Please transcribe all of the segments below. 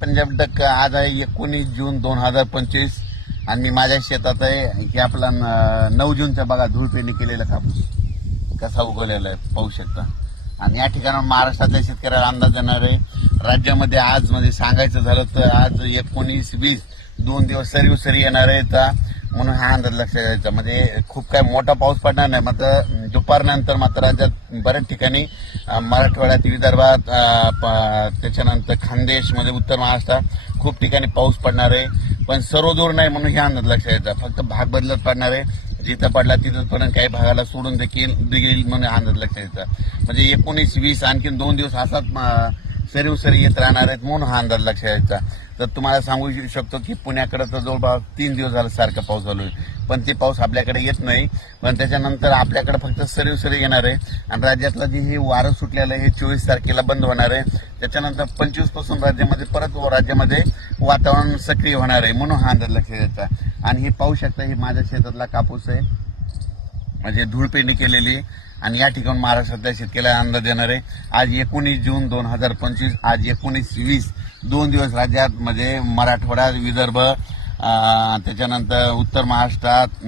Punjab duck आज आहे 19 जून 2025 आणि मी माझ्या शेतात आहे. हे आपला 9 जूनचा बघा धूळपेरणी केलेला कापूस कसा उगवलेला आहे पाहू शकता. आणि या ठिकाणी महाराष्ट्रातल्या शेतकऱ्याला अंदाज येणार आहे. राज्यामध्ये आज म्हणजे सांगायचं झालं तर आज 19-20 2 दिवस सरी येणार आहेत म्हणून हा अंदाज लक्षात घ्यायचा. म्हणजे खूप काय मोठा पाऊस पडणार नाही, मात्र दुपारनंतर मात्र राज्यात बऱ्याच ठिकाणी मराठवाड्यात, विदर्भात, त्याच्यानंतर खानदेश मध्ये उत्तर महाराष्ट्रात खूप ठिकाणी पाऊस पडणार आहे. पण सर्वदूर नाही म्हणून हा अंदाज लक्षात घ्यायचा. फक्त भाग बदलत पडणार आहे. जिथं पडला तिथं पण काही भागाला सोडून देखील म्हणून अंदाज लक्षात घ्यायचा. म्हणजे 19-20 आणखी 2 दिवस असाच सरी येत राहणार आहेत म्हणून हा अंदाज लक्षात घ्यायचा. तर तुम्हाला सांगू शकतो की पुण्याकडे तर जवळपास 3 दिवस झाला सारखा पाऊस चालू आहे, पण ते पाऊस आपल्याकडे येत नाही. पण त्याच्यानंतर आपल्याकडे फक्त सरी येणार आहे. आणि राज्यातलं जे हे वारं सुटलेलं आहे हे 24 तारखेला बंद होणार आहे. त्याच्यानंतर 25 पासून राज्यामध्ये परत वातावरण सक्रिय होणार आहे म्हणून हा अंदाज लक्षात घ्यायचा. आणि हे पाहू शकता, हे माझ्या शेतातला कापूस आहे, म्हणजे धूळपेरणी केलेली. आणि या ठिकाणी महाराष्ट्रातल्या शेतकऱ्याला अंदाज देणार आहे. आज 19 जून 2025, आज 19-20 2 दिवस राज्यात म्हणजे मराठवाडा, विदर्भ, त्याच्यानंतर उत्तर महाराष्ट्रात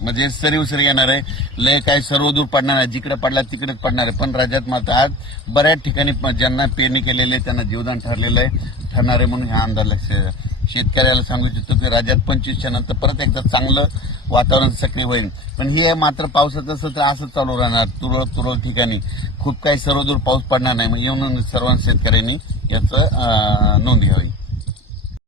म्हणजे सरी येणार आहे. लय काय सर्वदूर पडणार आहे, जिकडे पडला तिकडेच पडणार आहे. पण राज्यात मात्र आज बऱ्याच ठिकाणी ज्यांना पेरणी केलेली आहे त्यांना जीवदान ठरणार आहे म्हणून हा अंदाज लक्षात. शेतकऱ्याला सांगू इच्छितो की राज्यात 25च्या नंतर परत एकदा चांगलं वातावरण सक्रिय होईल. पण हे मात्र पावसाचं सत्र असंच चालू राहणार. तुरळक ठिकाणी खूप काही सर्वदूर पाऊस पडणार नाही. म्हणजे म्हणून सर्व शेतकऱ्यांनी याचं नोंद घ्यावी.